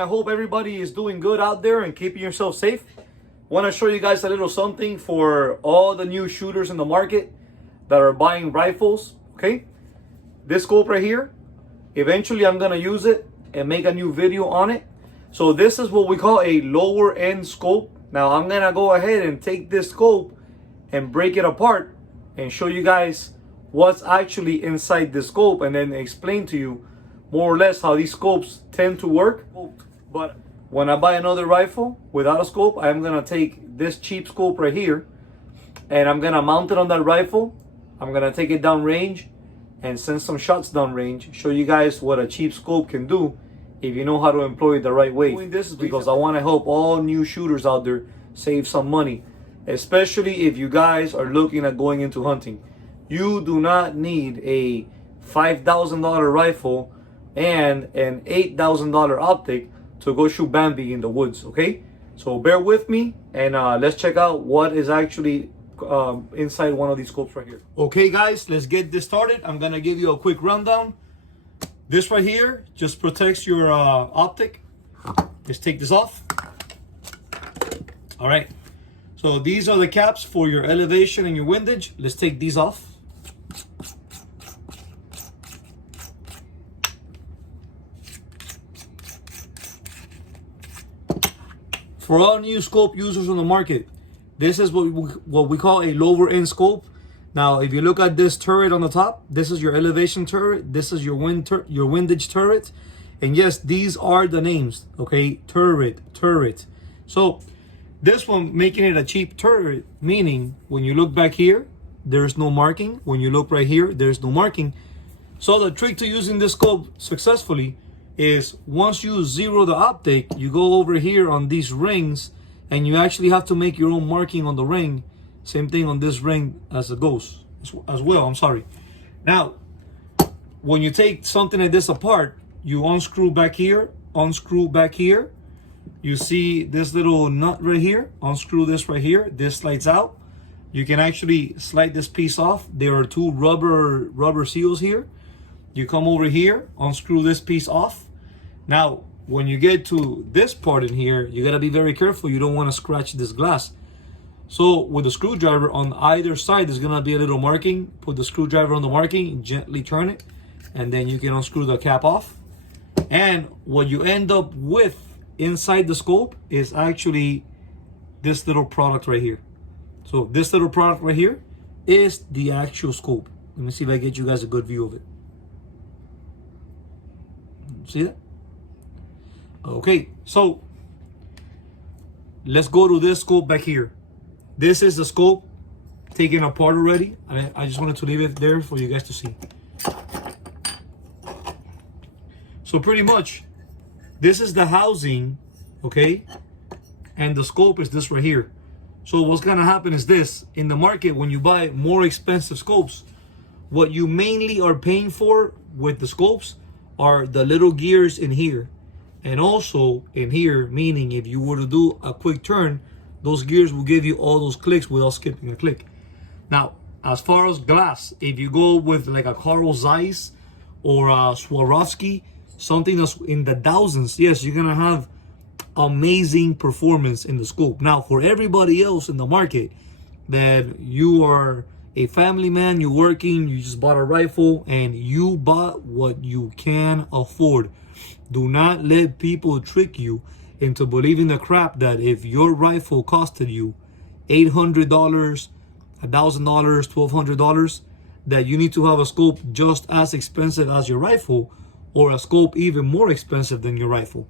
I hope everybody is doing good out there and keeping yourself safe. Want to show you guys a little something for all the new shooters in the market that are buying rifles, okay? This scope right here, eventually I'm going to use it and make a new video on it. So this is what we call a lower end scope. Now I'm going to go ahead and take this scope and break it apart and show you guys what's actually inside the scope, and then explain to you more or less how these scopes tend to work. But when I buy another rifle without a scope, I'm gonna take this cheap scope right here and I'm gonna mount it on that rifle. I'm gonna take it down range and send some shots down range, show you guys what a cheap scope can do if you know how to employ it the right way. Doing this is because I want to help all new shooters out there save some money, especially if you guys are looking at going into hunting. You do not need a $5,000 rifle and an $8,000 optic to go shoot Bambi in the woods, okay? So bear with me and let's check out what is actually inside one of these scopes right here. Okay guys, let's get this started. I'm gonna give you a quick rundown. This right here just protects your optic. Let's take this off. All right, so these are the caps for your elevation and your windage. Let's take these off. For all new scope users on the market, this is what we call a lower end scope. Now, if you look at this turret on the top, this is your elevation turret. This is your windage turret. And yes, these are the names, okay? Turret. So this one, making it a cheap turret, meaning when you look back here, there's no marking. When you look right here, there's no marking. So the trick to using this scope successfully is once you zero the optic, you go over here on these rings and you actually have to make your own marking on the ring. Same thing on this ring as it goes as well, I'm sorry. Now, when you take something like this apart, you unscrew back here, unscrew back here. You see this little nut right here, unscrew this right here, this slides out. You can actually slide this piece off. There are two rubber seals here. You come over here, unscrew this piece off. Now, when you get to this part in here, you gotta be very careful. You don't wanna scratch this glass. So with the screwdriver on either side, there's gonna be a little marking. Put the screwdriver on the marking, gently turn it, and then you can unscrew the cap off. And what you end up with inside the scope is actually this little product right here. So this little product right here is the actual scope. Let me see if I get you guys a good view of it. See that? Okay, so let's go to this scope back here. This is the scope taken apart already. I just wanted to leave it there for you guys to see. So pretty much, this is the housing, okay? And the scope is this right here. So what's gonna happen is this. In the market, when you buy more expensive scopes, what you mainly are paying for with the scopes are the little gears in here. And also in here, meaning if you were to do a quick turn, those gears will give you all those clicks without skipping a click. Now, as far as glass, if you go with like a Carl Zeiss or a Swarovski, something that's in the thousands, yes, you're gonna have amazing performance in the scope. Now, for everybody else in the market, that you are a family man, you're working, you just bought a rifle, and you bought what you can afford. Do not let people trick you into believing the crap that if your rifle costed you $800, $1,000, $1,200, that you need to have a scope just as expensive as your rifle, or a scope even more expensive than your rifle.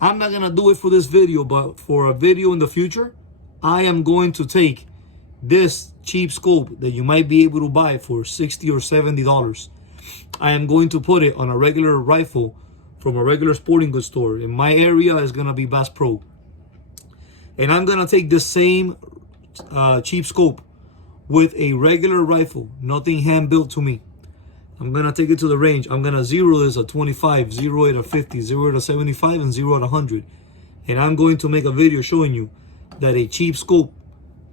I'm not gonna do it for this video, but for a video in the future, I am going to take this cheap scope that you might be able to buy for $60 or $70. I am going to put it on a regular rifle from a regular sporting goods store. In my area is gonna be Bass Pro. And I'm gonna take the same cheap scope with a regular rifle, nothing hand built to me. I'm gonna take it to the range. I'm gonna zero this at 25, zero it at 50, zero it at 75, and zero at 100. And I'm going to make a video showing you that a cheap scope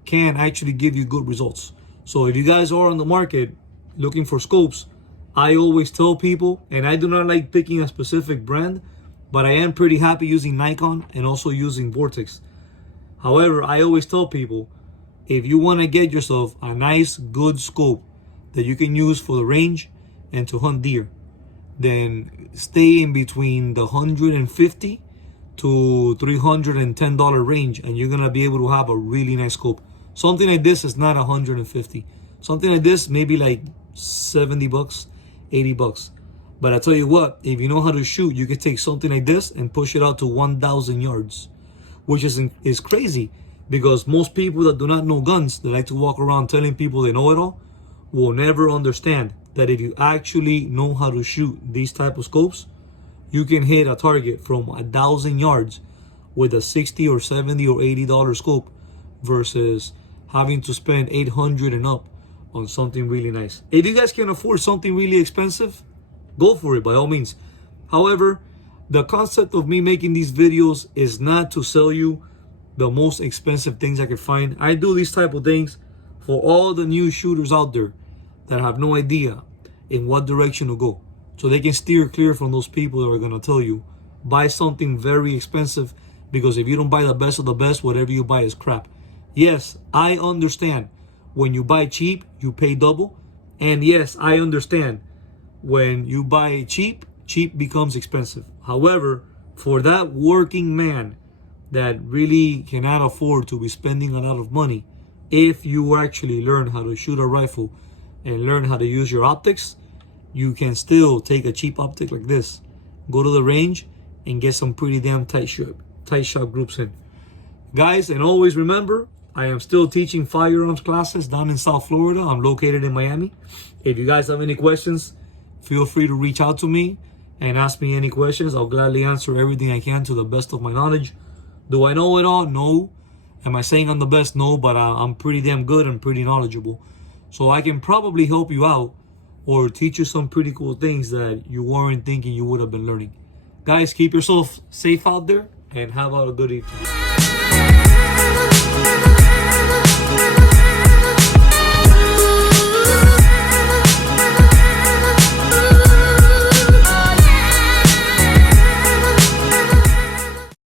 can actually give you good results. So if you guys are on the market looking for scopes, I always tell people, and I do not like picking a specific brand, but I am pretty happy using Nikon and also using Vortex. However, I always tell people, if you want to get yourself a nice, good scope that you can use for the range and to hunt deer, then stay in between the $150 to $310 range, and you're gonna be able to have a really nice scope. Something like this is not $150. Something like this maybe like $70, $80. But I tell you what, if you know how to shoot, you can take something like this and push it out to 1,000 yards, which is crazy, because most people that do not know guns, that like to walk around telling people they know it all, will never understand that if you actually know how to shoot these type of scopes, you can hit a target from 1,000 yards with a $60 or $70 or $80 scope versus having to spend $800 and up on something really nice. If you guys can afford something really expensive, go for it by all means. However, the concept of me making these videos is not to sell you the most expensive things I can find. I do these type of things for all the new shooters out there that have no idea in what direction to go, so they can steer clear from those people that are going to tell you buy something very expensive, because if you don't buy the best of the best, whatever you buy is crap. Yes, I understand when you buy cheap you pay double, and yes, I understand when you buy cheap becomes expensive. However, for that working man that really cannot afford to be spending a lot of money, if you actually learn how to shoot a rifle and learn how to use your optics, you can still take a cheap optic like this, go to the range, and get some pretty damn tight shot groups in. Guys, and always remember, I am still teaching firearms classes down in South Florida. I'm located in Miami. If you guys have any questions, feel free to reach out to me and ask me any questions. I'll gladly answer everything I can to the best of my knowledge. Do I know it all? No. Am I saying I'm the best? No, but I'm pretty damn good and pretty knowledgeable. So I can probably help you out or teach you some pretty cool things that you weren't thinking you would have been learning. Guys, keep yourself safe out there and have a good evening.